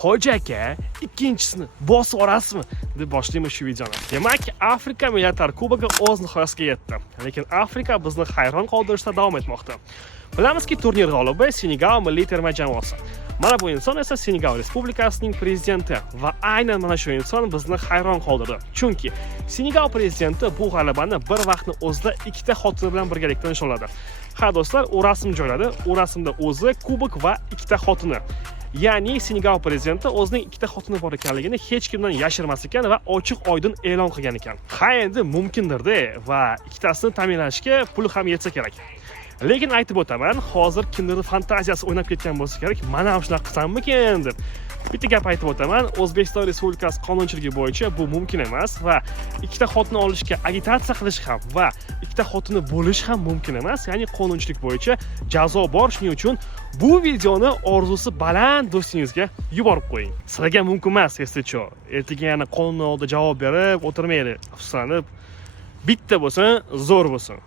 Hoji aka, ikkinchisini bosib orasizmi deb boshlaymiz shu videoni. Demak, Afrika Millatlar Kubogi o'z nihoyasiga yetdi. Lekin Afrika bizni hayron qoldirishda davom etmoqda. Bilamizki, turnir g'olibi Senegal milliy terma jamoasi. Mana bu inson esa Senegal Respublikasining prezidenti va aynan mana shu inson bizni hayron qoldirdi. Chunki Senegal prezidenti bu g'alabani bir vaqtni o'zida ikkita xotini bilan birgalikda nishonladi. Ha do'stlar, u rasm joyladi. U rasmda o'zi, kubok va ikkita xotini. Ya'ni Senegal prezidenti o'zining ikkita xotini bor ekanligini hech kimdan yashirmas ekan va ochiq oydin e'lon qilgan ekan. Ha, endi mumkindir-da va ikkitasini ta'minlashga pul ham yetsa kerak. Lekin aytib o'taman, hozir kimdir fantaziyasi o'ynab ketgan bo'lsa kerak, mana shunaqa qilsammikin deb. Bitta gap aytib o'taman, O'zbekiston Respublikasi qonunchiligi bo'yicha bu mumkin emas va ikkita xotini olishga agitatsiya qilish ham va ikkita xotini bo'lish ham mumkin emas. Ya'ni qonunchilik bo'yicha jazo bor. Shuning uchun bu videoni orzusi baland do'stingizga yuborib qo'ying. Sizlarga mumkin emas, esdacho. Ertaga yana qonun oldida javob berib o'tirmaydi, afsuslanib. Bitta bo'lsin, zo'r bo'lsin.